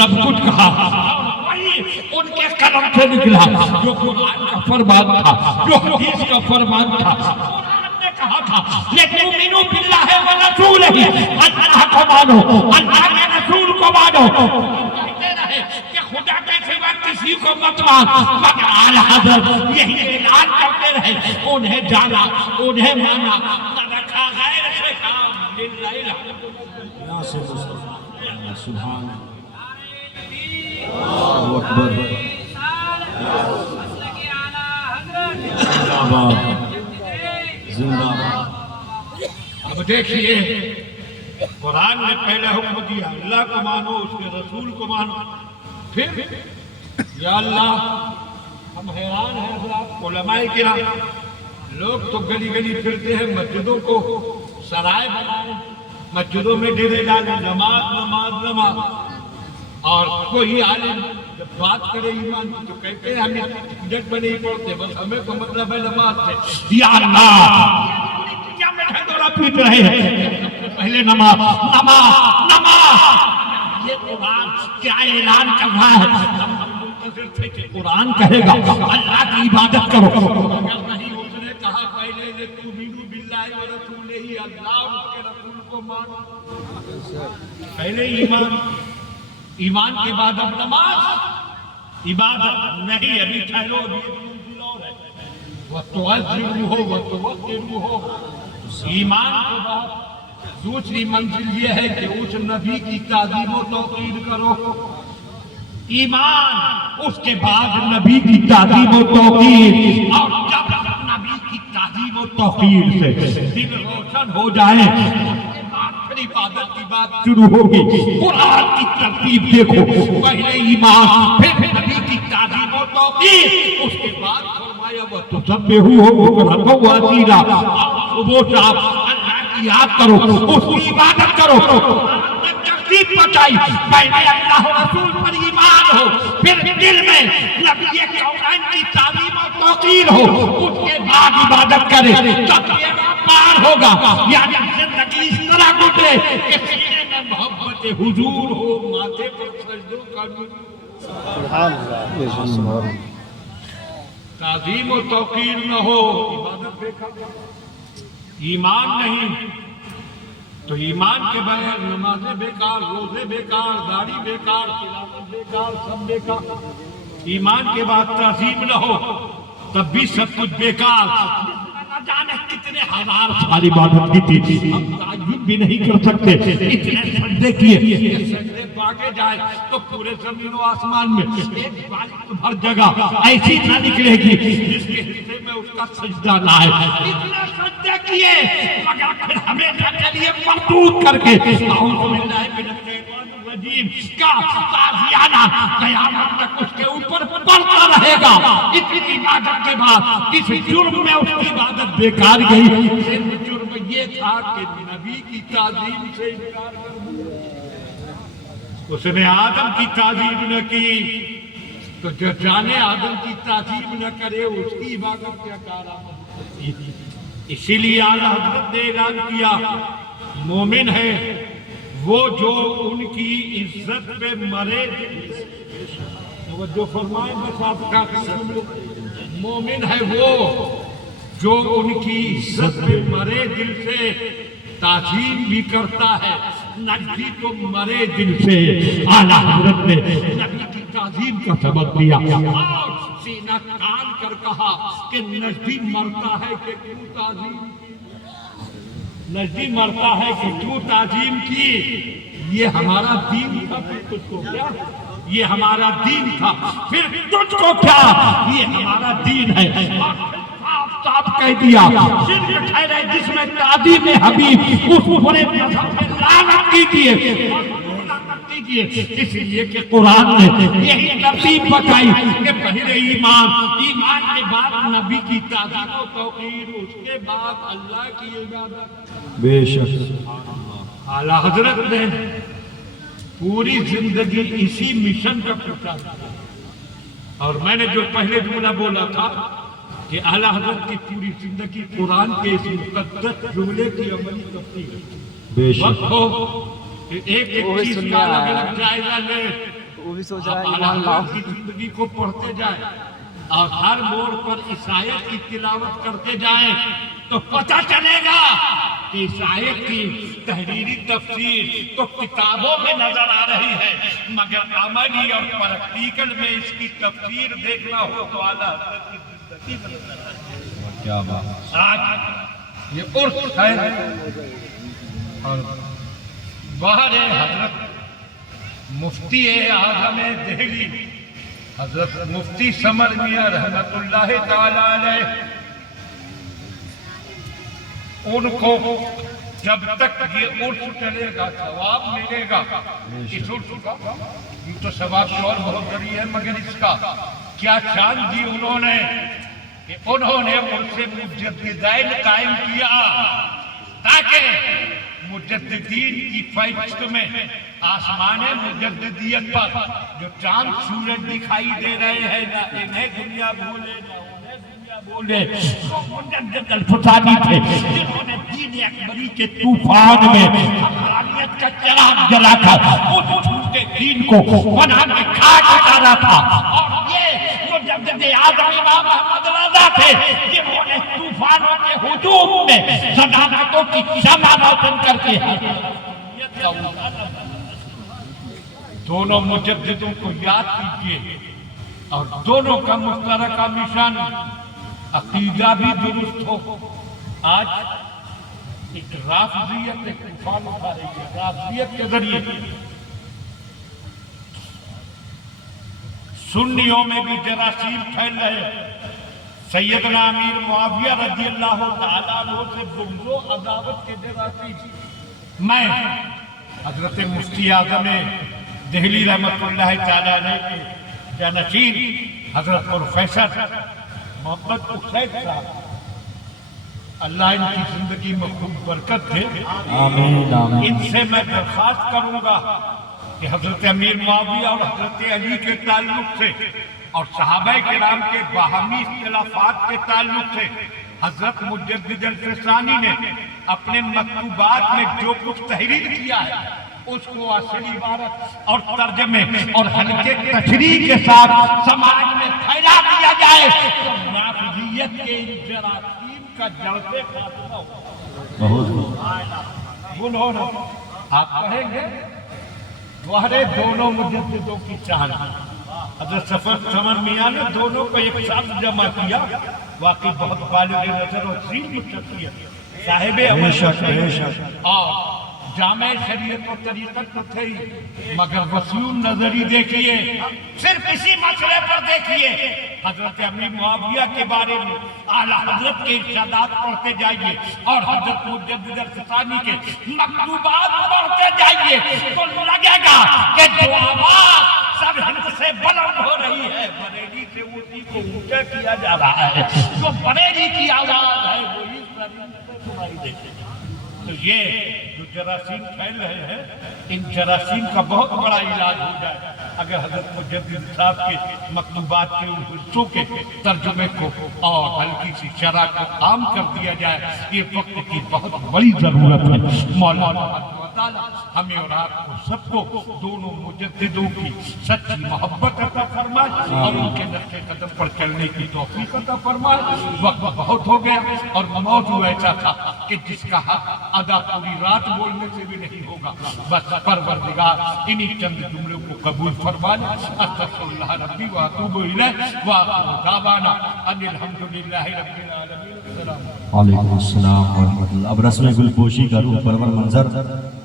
सब कुछ कहा, वही उनके कलम से निकला जो कुरान का फरमान था, जो हदीस का फरमान था। कुरान ने कहा था लितुमिनु बिल्लाहि व रसूलिही, अल्लाह को मानो, अल्लाह के रसूल को मानो। कहते रहे कि खुदा के सिवा किसी को मत मान, मगर आला हज़रत यही ऐलान करते रहे, उन्हें जाना, उन्हें माना, न रखा गैर से काम। सुभान अल्लाह अकबर। जिंदाबाद जिंदाबाद। अब देखिए, कुरान ने पहले हुक्म दिया अल्लाह को मानो, उसके रसूल को मानो। फिर या अल्लाह, हम हैरान हैं उलमाए किराम, लोग तो गली गली फिरते हैं, मस्जिदों को सराय बनाए, मस्जिदों में डेरे डाले, नमाज नमाज नमाज। और कोई आलिम जब बात करे ईमान की तो कहते हैं हम मिनट में नहीं पढ़ते, बस हमें तो मतलब है नमाज से। या अल्लाह, क्या में ढंडोरा पीट रहे हैं, पहले नमाज नमाज नमाज। ये कुरान क्या ऐलान कर रहा है? कुरान कहेगा अल्लाह की इबादत करो, अगर नहीं उसने कहा पहले लितुमिनु बिल्लाहि व रसूलिही, अल्लाह उसके रसूल को मानो। पहले ईमान, ईमान के बाद अब नमाज। इबादत नहीं, अभी ठहरो, अभी मंजिल और है। वतुअज़्ज़िरूहु वतुवक्किरूहु। ईमान के बाद दूसरी मंजिल ये है कि उस नबी की ताज़ीम व तौक़ीर करो। ईमान, उसके बाद नबी की ताज़ीम व तौक़ीर। और जब नबी की ताज़ीम व तौक़ीर से दिल रोशन हो जाए, फिर इबादत की बात शुरू होगी। कुरान की तरतीब देखो, पहले ईमान, फिर नबी की ताज़ीम व तौक़ीर, उसके बाद फरमाया वतुसब्बिहू बुक्रतन व असीला। सुबह शाम अल्लाह की याद करो, उसकी इबादत करो। तरतीब बताई, पहले अल्लाह रसूल पर ईमान हो, फिर दिल में नबी कौनैन की ताज़ीम व तौक़ीर हो, उसके बाद इबादत करे, तब ये पार होगा। यानी जिंदगी इस तरह गुजरे कि सीने में मोहब्बत हुजूर हो, माथे पर सजदों का नूर। सुभान अल्लाह। ताज़ीम व तौक़ीर न हो, इबादत बेकार, ईमान नहीं तो ईमान के बगैर नमाज़ें बेकार, रोज़े बेकार, दाढ़ी बेकार, तिलावत बेकार, सब बेकार। ईमान के बाद ताज़ीम न हो तब भी सब कुछ बेकार। जाने कितने हजार साल इबादत की थी, हम ताज्जुब भी नहीं कर सकते, इतने सजदे किए। सजदे बांटे जाए तो पूरे जमीन और आसमान में एक बारिश भर जगह ऐसी ना निकलेगी जिसके हिस्से में उसका सजदा ना आए। इतने सजदे किए, मगर फिर हमेशा के लिए मरदूद करके अऊज़ु बिल्लाहि मिनश शैतानिर रजीम का ताज़ियाना क़यामत तक उसके ऊपर पड़ता रहेगा। इतनी इबादत के बाद किस जुर्म में उसकी इबादत बेकार गई? जुर्म ये था कि नबी की ताज़ीम से इनकार कर दिया। उसने आदम की ताज़ीम न की, तो जो जाने आदम की ताज़ीम न करे उसकी इबादत क्या करामत। इसीलिए आला हज़रत ने ऐलान किया, मोमिन है वो जो उनकी इज्जत पे मरे। जो फरमाए मोमिन है वो जो उनकी इज्जत पे मरे दिल से ताज़ीम भी करता है, नबी तो मरे दिल से। आला हज़रत ने नबी की ताज़ीम का सबक दिया और सीना तान कर कहा कि नबी मरता है कि क्यों ताज़ीम, नबी मरता है कि क्यों ताज़ीम की। ये हमारा दीन था, फिर तुझको क्या, ये हमारा दीन था, फिर तुझको क्या, ये हमारा दीन है। साफ कह दिया, सिर्फ ठहरे जिसमें ताज़ीम हबीब, उस पूरे मज़हब पे लानत कीजिए। इसलिए कि कुरान ने यही तरतीब बताई कि पहले ईमान, ईमान के बाद नबी की ताज़ीम व तौक़ीर, उसके बाद अल्लाह की इबादत। बेशक आला हज़रत ने पूरी जिंदगी इसी मिशन का प्रचार किया। और मैंने जो पहले जुमला बोला था कि आला हज़रत की पूरी जिंदगी कुरान के इस मुक़द्दस जुमले की अमली तफ़सीर है। बेशक वक्त हो कि एक चीज का अलग अलग जायजा ले। وہ بھی سوچ رہا ہے آپ ایمان لاؤ. حضرت کی زندگی کو پڑھتے جائیں اور ہر موڑ پر اس آیت کی تلاوت کرتے جائیں تو پتہ چلے گا کہ اس آیت کی تحریری تفسیر تو کتابوں میں نظر آ رہی ہے، مگر عملی اور پریکٹیکل میں اس کی تفسیر دیکھنا ہو تو اعلیٰ حضرت کی زندگی میں نظر آئے گا. کیا بات. آج یہ عرس ہے اور باہر حضرت مفتی اعظم دہلی حضرت مفتی سمر میاں رحمت اللہ تعالی علیہ، ان کو جب تک یہ عرس چلے گا ثواب ملے گا اس عرس کا. یہ تو ثواب کی اور بہت بڑی ہے، مگر اس کا کیا چاند دی انہوں نے کہ انہوں نے عرس مجددین قائم کیا تاکہ مجددین کی فہرست میں آسمان مجددیت پر جو چاند سورج دکھائی دے رہے ہیں نہ انہیں دنیا بھولے نہ انہیں دنیا بھولے، وہ مجدد الفسانی تھے جنہوں نے دین اکبری کے طوفان میں حقانیت کا چراغ جلا کر اس جھوٹے دین کو بنا میں کھاٹ اتارا تھا. اور یہ مجدد اعظم امام احمد رضا تھے جنہوں نے طوفانوں کے ہجوم میں صداقتوں کی شمع روشن کر کے دونوں مجددوں کو یاد کیجیے اور دونوں کا مشترکہ مشن عقیدہ بھی درست ہو. آج ایک رافضیت ایک طوفان اٹھا رہی ہے، رافضیت کے ذریعے سنیوں میں بھی جراثیم پھیل رہے ہیں. سیدنا امیر معاویہ رضی اللہ تعالیٰ عنہ سے بغض و عداوت کے جراثیم میں حضرت مفتی اعظم دہلی رحمت اللہ تعالیٰ علیہ کے جانشین حضرت پروفیسر محمد حسین صاحب، اللہ ان کی زندگی میں خوب برکت دے، آمین آمین. ان سے میں درخواست کروں گا کہ حضرت امیر معاویہ اور حضرت علی کے تعلق سے اور صحابہ کرام کے باہمی اختلافات کے تعلق سے حضرت مجدد الفسانی نے اپنے مکتوبات میں جو کچھ تحریر کیا ہے اس کو اصلی عبارت اور ترجمے اور ہلکے تشریح کے ساتھ سماج میں پھیلا دیا جائے تو رافضیت کے ان جراثیم کا جڑ سے خاتمہ ہوگا. بہت انہوں نے آپ کہیں گے وہرے دونوں مجددوں کی چاہت. حضرت سمر میاں نے دونوں کو ایک ساتھ جمع کیا، واقعی بہت بالغ نظر اور عظیم شخصیت صاحب بے شک بے شک. اور جامع شریعت و طریقت تو تھے مگر وسیع نظری دیکھیے. صرف اسی مسئلے پر دیکھیے حضرت امیر معاویہ کے بارے میں اعلیٰ حضرت کے ارشادات پڑھتے جائیے اور حضرت مجدد الفسانی کے مکتوبات پڑھتے جائیے تو لگے گا کہ جو آواز سب ہند سے بلند ہو رہی ہے بریلی سے اسی کو اونچا کیا جا رہا ہے. جو بریلی کی آواز ہے وہی سرین سے سنائی دیتے ہیں. تو یہ جو جراثیم پھیل رہے ہیں ان جراثیم کا بہت بڑا علاج ہو جائے اگر حضرت مجدد صاحب کے مکتوبات کے ان حصوں کے ترجمے کو اور ہلکی سی شرح کو عام کر دیا جائے. یہ وقت کی بہت بڑی ضرورت ہے. مولانا ہمیں اور آپ کو سب کو دونوں مجددوں کی سچی محبت عطا فرمائے اور ان کے نقش قدم پر چلنے کی توفیق عطا فرمائے. وقت بہت ہو گیا اور موضوع ایسا تھا کہ جس کا حق ادا پوری رات بولنے سے بھی نہیں ہوگا. بس پروردگار انہی چند جملوں کو قبول فرمائے. استغفر اللہ ربی و اتوب الیہ وآخر دعوانا ان الحمدللہ رب العالمین. وعلیکم السلام ورحمۃ اللہ. اب رسم گل پوشی کا روح پرور منظر